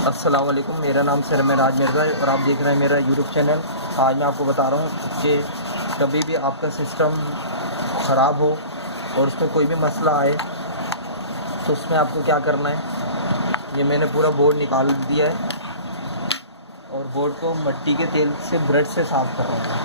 अस्सलाम वालेकुम, मेरा नाम सरमराज मिर्ज़ा है और आप देख रहे हैं मेरा यूट्यूब चैनल। आज मैं आपको बता रहा हूँ कि कभी भी आपका सिस्टम ख़राब हो और उसमें कोई भी मसला आए तो उसमें आपको क्या करना है। ये मैंने पूरा बोर्ड निकाल दिया है और बोर्ड को मिट्टी के तेल से ब्रश से साफ़ कर रहा हूँ।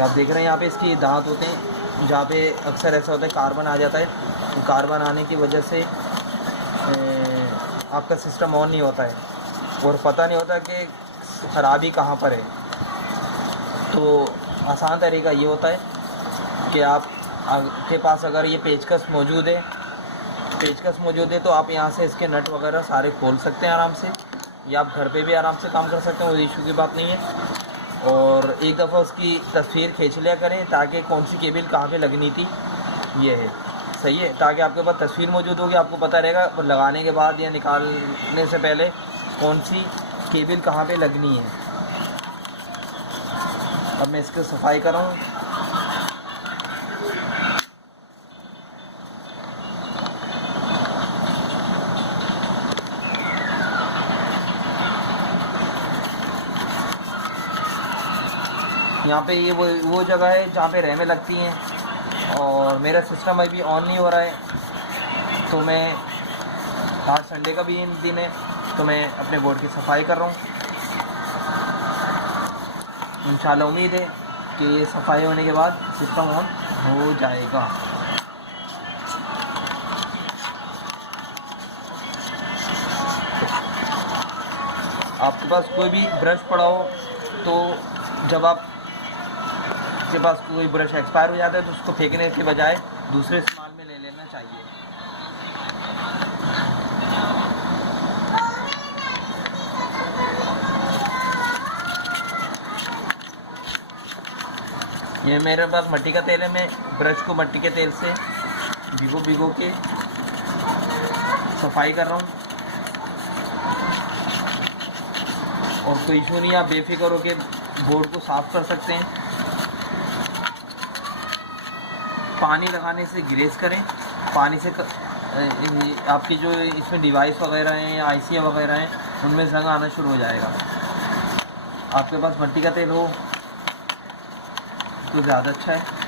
आप देख रहे हैं यहाँ पे इसके दांत होते हैं, जहाँ पे अक्सर ऐसा होता है कार्बन आ जाता है। तो कार्बन आने की वजह से आपका सिस्टम ऑन नहीं होता है और पता नहीं होता कि ख़राबी कहाँ पर है। तो आसान तरीका ये होता है कि आपके पास अगर ये पेचकस मौजूद है तो आप यहाँ से इसके नट वगैरह सारे खोल सकते हैं आराम से, या आप घर पे भी आराम से काम कर सकते हैं, कोई इशू की बात नहीं है। और एक दफ़ा उसकी तस्वीर खींच लिया करें ताकि कौन सी केबल कहाँ पे लगनी थी, ये है सही है, ताकि आपके पास तस्वीर मौजूद होगी, आपको पता रहेगा लगाने के बाद या निकालने से पहले कौन सी केबल कहाँ पे लगनी है। अब मैं इसकी सफाई कर रहा हूँ। यहाँ पे ये वो जगह है जहाँ पे रैमें लगती हैं और मेरा सिस्टम अभी ऑन नहीं हो रहा है। तो मैं आज संडे का भी दिन है तो मैं अपने बोर्ड की सफाई कर रहा हूँ। इंशाल्लाह उम्मीद है कि ये सफाई होने के बाद सिस्टम ऑन हो जाएगा। आपके पास कोई भी ब्रश पड़ा हो तो जब आपके पास कोई ब्रश एक्सपायर हो जाता है तो उसको फेंकने के बजाय दूसरे इस्तेमाल में ले लेना चाहिए। ये मेरे पास मिट्टी का तेल है, मैं ब्रश को मिट्टी के तेल से भिगो के सफाई कर रहा हूँ। और कोई इशू नहीं, आप बेफिक्र होकर बोर्ड को साफ़ कर सकते हैं। पानी लगाने से ग्रेस करें, पानी से आपकी जो इसमें डिवाइस वगैरह हैं या आईसी वगैरह हैं उनमें जंग आना शुरू हो जाएगा। आपके पास मिट्टी का तेल हो तो ज़्यादा अच्छा है।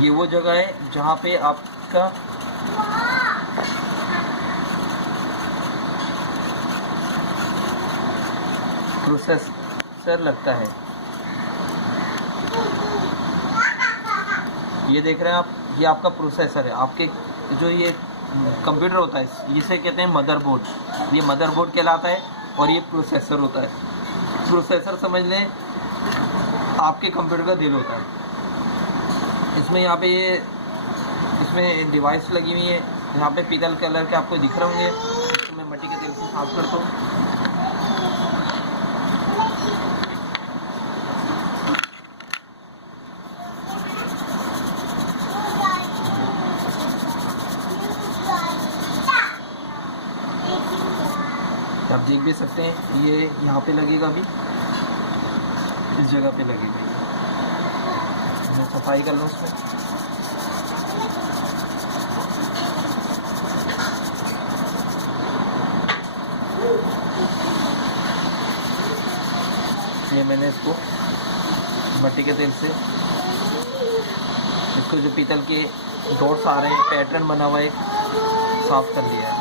ये वो जगह है जहाँ पे आपका प्रोसेसर लगता है। ये देख रहे हैं आप, ये आपका प्रोसेसर है। आपके जो ये कंप्यूटर होता है इसे कहते हैं मदरबोर्ड। ये मदरबोर्ड कहलाता है और ये प्रोसेसर होता है। प्रोसेसर समझ लें आपके कंप्यूटर का दिल होता है। इसमें यहाँ पे इसमें डिवाइस लगी हुई है, यहाँ पे पीतल कलर के आपको दिख रहे होंगे। तो मैं मिट्टी के तेल से साफ करता हूँ। आप देख भी सकते हैं ये यहाँ पे लगेगा, अभी इस जगह पे लगेगा। मैं सफाई कर लूँ उसमें। ये मैंने इसको मिट्टी के तेल से इसको जो पीतल के डॉट्स आ रहे हैं, पैटर्न बना हुआ है, साफ कर लिया है।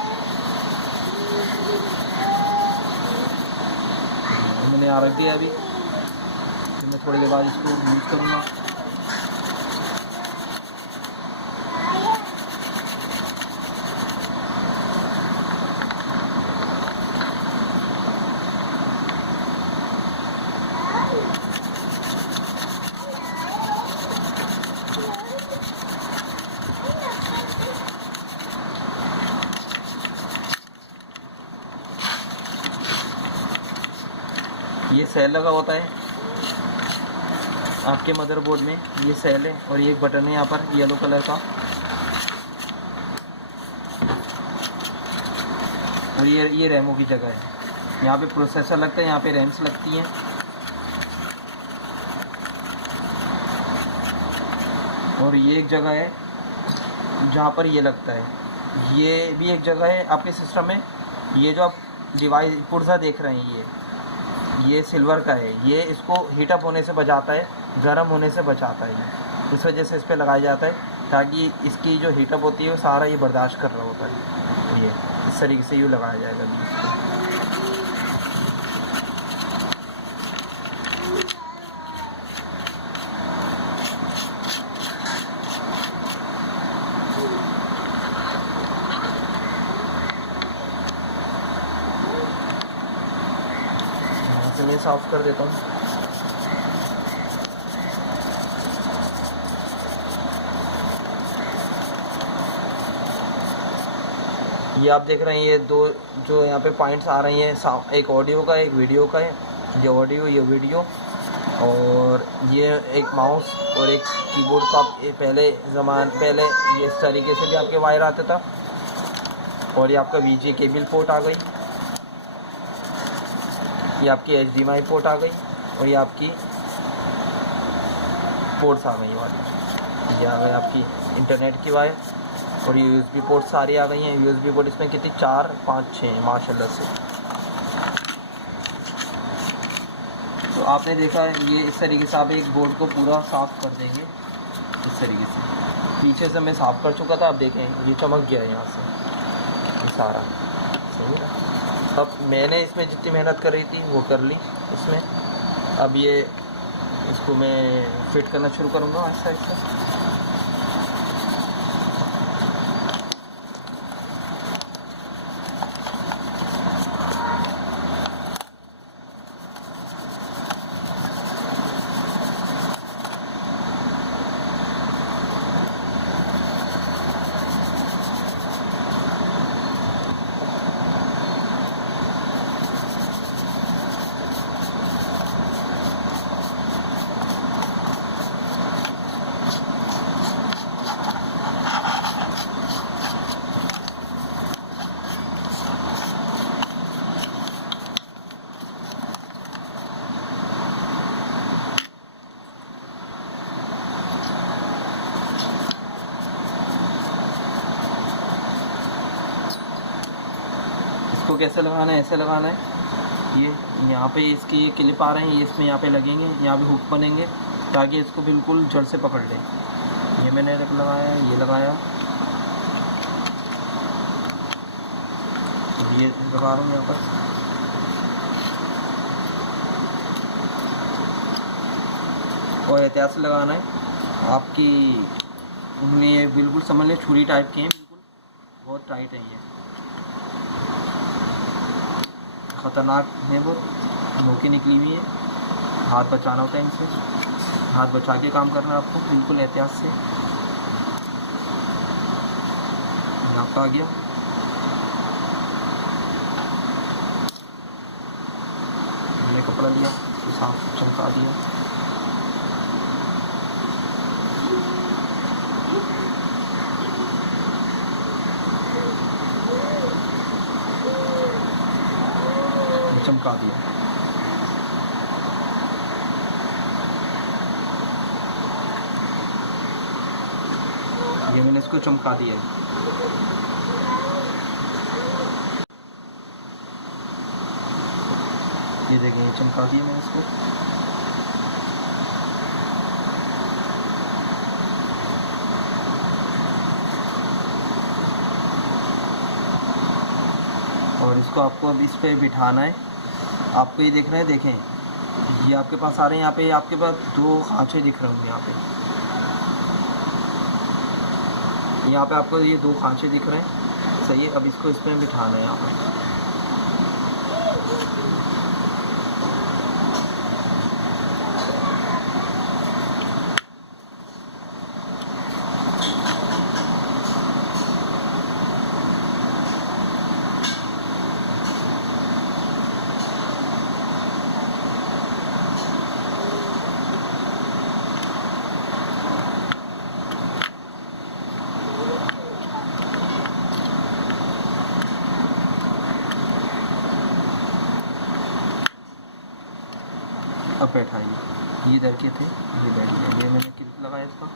मैंने यहाँ रख दिया। अभी मैं थोड़ी देर बाद इसको यूज़ करूँगा। सेल लगा होता है आपके मदरबोर्ड में, ये सेल है, और ये एक बटन है यहाँ पर येलो कलर का, और ये रैमों की जगह है। यहाँ पे प्रोसेसर लगता है, यहाँ पे रैम्स लगती हैं। और ये एक जगह है जहाँ पर ये लगता है, ये भी एक जगह है आपके सिस्टम में। ये जो आप डिवाइस पुर्जा देख रहे हैं ये सिल्वर का है, ये इसको हीटअप होने से बचाता है, गर्म होने से बचाता है। इस वजह से इस पर लगाया जाता है ताकि इसकी जो हीटअप होती है वो सारा ये बर्दाश्त कर रहा होता है। ये इस तरीके से यूँ लगाया जाएगा बीच में। मैं साफ कर देता हूँ। ये आप देख रहे हैं, ये दो जो यहाँ पे पॉइंट्स आ रही हैं, एक ऑडियो का एक वीडियो का है। ये ऑडियो ये वीडियो, और ये एक माउस और एक कीबोर्ड का। पहले ये इस तरीके से भी आपके वायर आता था। और ये आपका VGA केबल पोर्ट आ गई, ये आपकी HDMI पोर्ट आ गई, और ये आपकी पोर्ट्स आ गई वाली। ये आ गई आपकी इंटरनेट की वायर, और ये USB पोर्ट सारी आ गई हैं। USB पोर्ट इसमें कितनी 4 5 6 हैं माशाल्लाह से। तो आपने देखा ये इस तरीके से आप एक बोर्ड को पूरा साफ़ कर देंगे इस तरीके से। पीछे से मैं साफ़ कर चुका था, आप देखें ये चमक गया है यहाँ से, ये सारा सही है। अब मैंने इसमें जितनी मेहनत कर रही थी वो कर ली इसमें। अब ये इसको मैं फिट करना शुरू करूँगा आहिस्ता आहिस्ता। इसको कैसे लगाना है, ऐसे लगाना है। ये यहाँ पे इसके ये क्लिप आ रहे हैं, ये इसमें यहाँ पे लगेंगे, यहाँ पे हुक बनेंगे ताकि इसको बिल्कुल जड़ से पकड़ लें। ये मैंने लगाया, ये लगाया, ये लगा रहा हूँ यहाँ पर। और एहतियात से लगाना है आपकी। ये बिल्कुल समझ लें छुरी टाइप के हैं, बिल्कुल बहुत टाइट है, ये ख़तरनाक है, बहुत नोकें निकली हुई है। हाथ बचाना होता है इनसे, हाथ बचा के काम करना है आपको बिल्कुल एहतियात से। आपका आ गया, मैंने कपड़ा लिया, साफ चमका दिया। चमका दिया। ये मैंने इसको चमका दिया है। ये देखें, ये चमका दिया मैंने इसको। और इसको आपको अब इस पे बिठाना है। आपको ये देखना है, देखें ये आपके पास आ रहे हैं, यहाँ पे आपके पास 2 खांचे दिख रहे होंगे। यहाँ पे आपको ये 2 खांचे दिख रहे हैं, सही है। अब इसको इसमें बिठाना है यहाँ पे। बैठा ये इधर के थे, ये बैठ गया। ये मैंने क्लिप लगाया इसका,